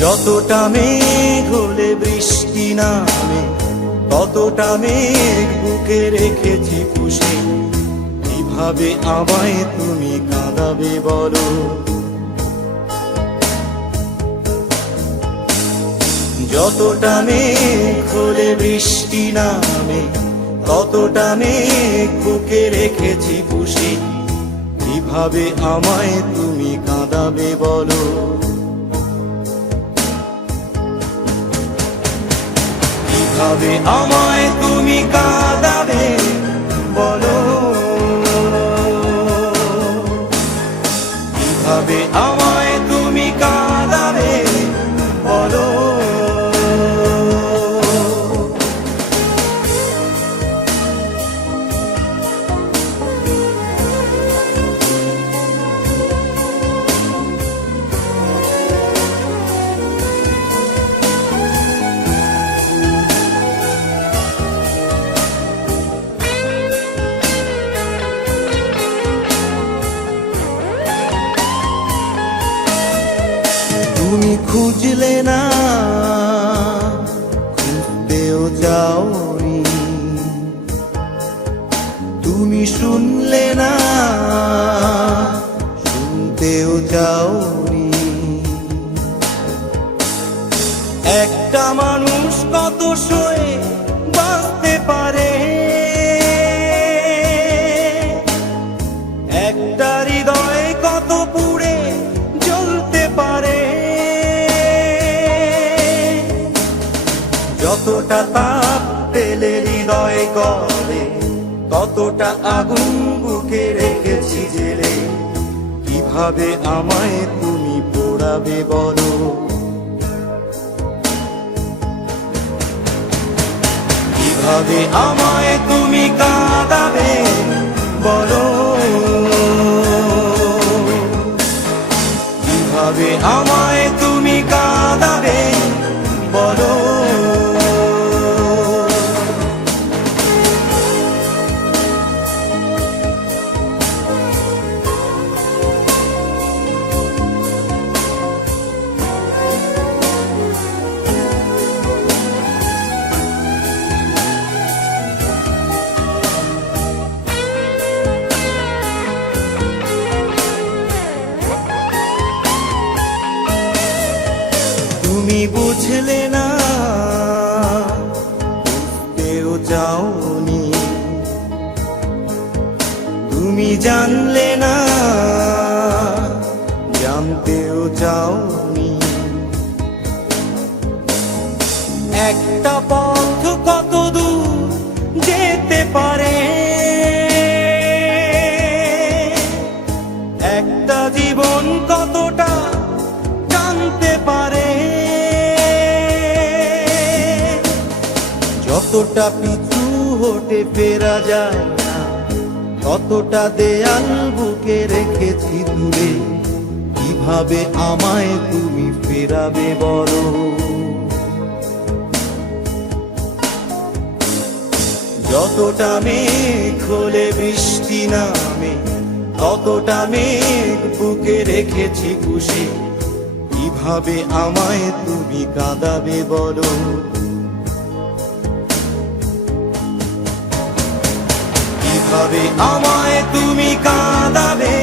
যতটা মেঘ হলে বৃষ্টি নামে, ততটা মেঘ বুকে রেখেছি পুষে। কিভাবে আমায় তুমি কাঁদাবে বলো? যতটা মেঘ হলে বৃষ্টি নামে, ততটা মেঘ বুকে রেখেছি পুষে। কিভাবে আমায় তুমি কাঁদাবে বলো? কিভাবে আমায় তুমি কাঁদাবে বলো? কিভাবে আমায় তুমি কাঁদাবে বলো? তুমি খুঁজলে না, খুঁজতেও যাওনি। তুমি শুনলে না, শুনতেও যাওনি। একটা মানুষ কত সয়ে বাঁচতে পারে, একটা হৃদয় কত পুড়ে জ্বলতে পারে। যতটা তাপ পেলে হৃদয় গলে, ততটা আগুন বুকে রেখেছি জেলে। কিভাবে আমায় তুমি পোড়াবে বলো? কিভাবে আমায় তুমি কাঁদাবে বলো? কিভাবে আমায় তুমি কাঁদাবে বলো? তুমি বুঝলে না, বুঝতেও যাওনি। তুমি জানলে না, জানতেও যাওনি। একটা পথ কত দূর যেতে পারে, একটা জীবন কতটা জানতে পারে। যতটা পিছু হতে ফেরা যায় না, ততটা দেয়াল বুকে রেখেছি দূরে। কিভাবে আমায় তুমি ফেরাবে বলো? যতটা মেঘ হলে বৃষ্টি নামে, ততটা মেঘ বুকে রেখেছি পুষে। কিভাবে আমায় তুমি কাঁদাবে বলো? কিভাবে আমায় তুমি কাঁদাবে